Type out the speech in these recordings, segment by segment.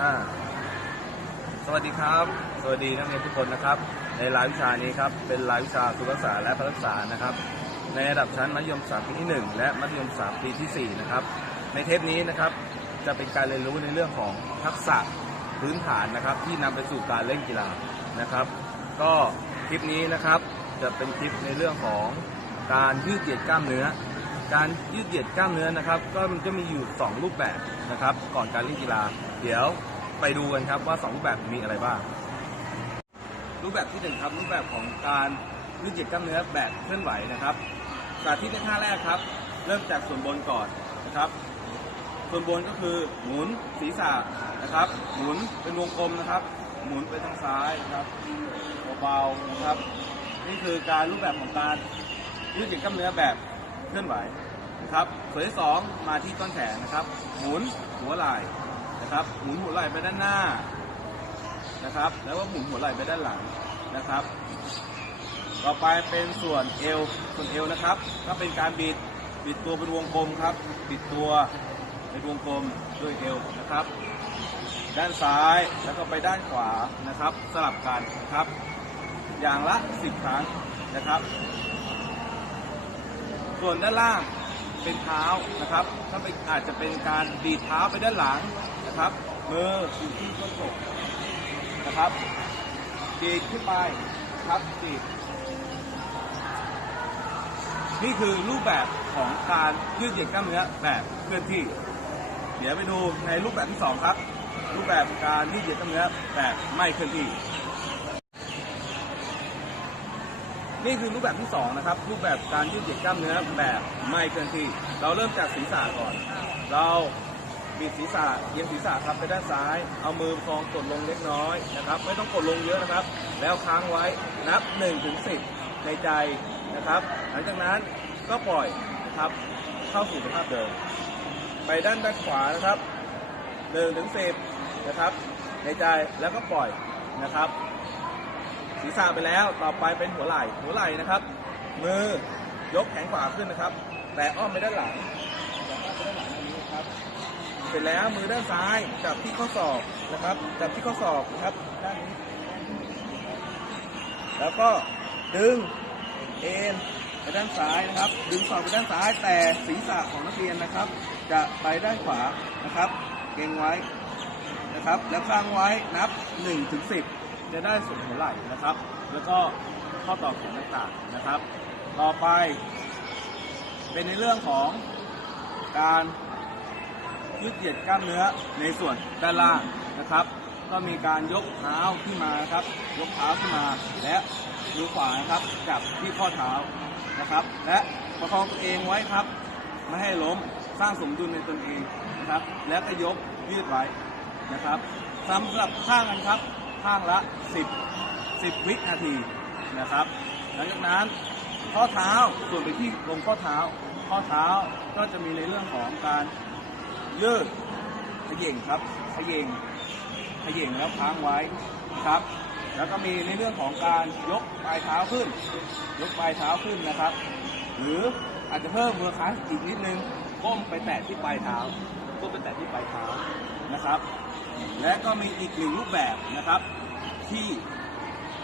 อ่าสวัสดีครับ สวัสดีนักเรียนทุกคนนะครับ ในรายวิชานี้ครับ เป็นรายวิชาสุขศึกษาและพลักษานะครับ ในระดับชั้นมัธยมศึกษาปีที่ 1 และมัธยมศึกษาปีที่ 4 นะครับ ในเทปนี้นะครับ จะเป็นการเรียนรู้ในเรื่องของทักษะพื้นฐานนะครับ ที่นำไปสู่การเล่นกีฬานะครับ ก็คลิปนี้นะครับจะเป็นคลิปในเรื่องของการยืดเหยียดกล้ามเนื้อ การยืดเหยียดกล้ามเนื้อนะครับ ก็มันจะมีอยู่ 2 รูปแบบนะครับ ก่อนการเล่นกีฬา เดี๋ยวไปดูกันครับว่า 2 รูปแบบมีอะไรบ้าง รูปแบบที่หนึ่งครับรูปแบบของการยืดเหยียดกล้ามเนื้อแบบเคลื่อนไหวนะครับสาธิตในท่าแรกครับ เริ่มจากส่วนบนก่อนนะครับ ส่วนบนก็คือหมุนศีรษะนะครับ หมุนเป็นวงกลมนะครับ หมุนไปทางซ้ายนะครับเบาๆนะครับ นี่คือการรูปแบบของการยืดเหยียดกล้ามเนื้อแบบ ลื่อนไหวนะครับส่วนที่สองมาที่ต้นแขนนะครับ หมุนหัวไหล่นะครับ หมุนหัวไหล่ไปด้านหน้านะครับ แล้วก็หมุนหัวไหล่ไปด้านหลังนะครับ ต่อไปเป็นส่วนเอว ส่วนเอวนะครับ ก็เป็นการบิด บิดตัวเป็นวงกลมครับ บิดตัวเป็นวงกลมด้วยเอวนะครับ ด้านซ้ายแล้วก็ไปด้านขวานะครับ สลับกันนะครับ อย่างละ 10 ครั้งนะครับ ส่วนด้านล่างเป็นเท้านะครับ ถ้าเป็นอาจจะเป็นการดีดเท้าไปด้านหลังนะครับ มืออยู่ที่ต้นศกนะครับดีดขึ้นไปครับดีดนี่คือรูปแบบของการยืดเหยียดกล้ามเนื้อแบบเคลื่อนที่ เดี๋ยวไปดูในรูปแบบที่สองครับ รูปแบบการยืดเหยียดกล้ามเนื้อแบบไม่เคลื่อนที่ นี่คือรูปแบบที่สองนะครับรูปแบบการยืดเหยียดกล้ามเนื้อแบบไม่เคลื่อนที่ เราเริ่มจากศีรษะก่อน เราบิดศีรษะเอียงศีรษะครับไปด้านซ้าย เอามือประคองกดลงเล็กน้อยนะครับ ไม่ต้องกดลงเยอะนะครับ แล้วค้างไว้นับ1ถึง10 ในใจนะครับ หลังจากนั้นก็ปล่อยนะครับเข้าสู่สภาพเดิม ไปด้านด้านขวานะครับ1ถึง10นะครับ ในใจแล้วก็ปล่อยนะครับ ศีรษะไปแล้ว ต่อไปเป็นหัวไหล่ หัวไหล่นะครับ มือยกแขนขวาขึ้นนะครับ แต่อ้อมไปด้านหลังเสร็จแล้วมือด้านซ้ายจับที่ข้อศอกนะครับ จับที่ข้อศอกนะครับด้านนี้แล้วก็ดึงเอ็นไปด้านซ้ายนะครับ ดึงศอกไปด้านซ้ายแต่ศีรษะของนักเรียนนะครับ จะไปด้านขวานะครับ เก่งไว้นะครับ แล้วค้างไว้นับ1ถึง10 จะได้ส่วนหัวไหล่นะครับ แล้วก็ข้อต่อแขนต่างๆนะครับ ต่อไป เป็นในเรื่องของการยืดเหยียดกล้ามเนื้อในส่วนด้านล่างนะครับ ก็มีการยกเท้าขึ้นมาครับ ยกเท้าขึ้นมาและมือขวานะครับจับที่ข้อเท้านะครับ และประคองตัวเองไว้ครับ ไม่ให้ล้มสร้างสมดุลในตนเองนะครับ แล้วก็ยกยืดไว้นะครับสำหรับข้างกันครับ ข้างละ 10 10 วินาทีนะครับ หลังจากนั้นข้อเท้าส่วนไปที่ลงข้อเท้า ข้อเท้าก็จะมีในเรื่องของการยืดขย่งครับขย่งขย่งแล้วค้างไว้นะครับ แล้วก็มีในเรื่องของการยกปลายเท้าขึ้น ยกปลายเท้าขึ้นนะครับ หรืออาจจะเพิ่มมือค้างอีกนิดนึงก้มไปแตะที่ปลายเท้าก้มไปแตะที่ปลายเท้านะครับ และก็มีอีกหนึ่งรูปแบบนะครับ ที่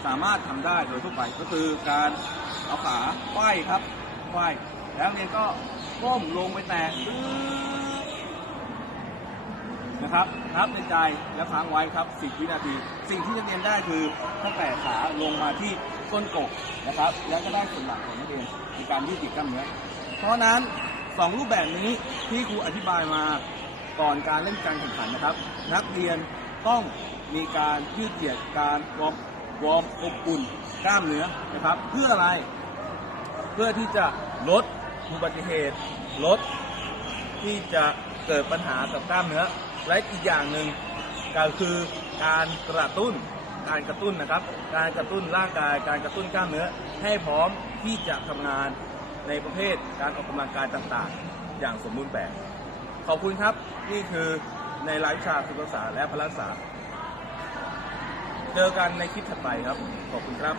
สามารถทำได้โดยทั่วไปก็คือการเอาขาไขว้ครับไขว้แล้วเรียนก็ก้มลงไปแตะนะครับนับในใจแล้วค้างไว้ครับ 10 วินาที สิ่งที่จะเรียนได้คือตั้งแต่ขาลงมาที่ก้นกบนะครับ แล้วก็ได้ส่วนหลักของนักเรียนในการยืดหยุ่นกล้ามเนื้อเพราะฉะนั้นสองรูปแบบนี้ที่ครูอธิบายมาก่อนการเล่นการแข่งขันนะครับ นักเรียนต้อง มีการยืดเหยียดการวอร์มวอร์มอบอุ่นกล้ามเนื้อนะครับ เพื่ออะไร เพื่อที่จะลดอุบัติเหตุ ลดที่จะเกิดปัญหากับกล้ามเนื้อ และอีกอย่างหนึ่งก็คือการกระตุ้นการกระตุ้นนะครับ การกระตุ้นร่างกาย การกระตุ้นกล้ามเนื้อ ให้พร้อมที่จะทำงานในประเภทการออกกำลังกายต่างๆ อย่างสมบูรณ์แบบ ขอบคุณครับ นี่คือในรายวิชาสุขศึกษาและพละศึกษา เจอกันในคลิปถัดไปครับ ขอบคุณครับ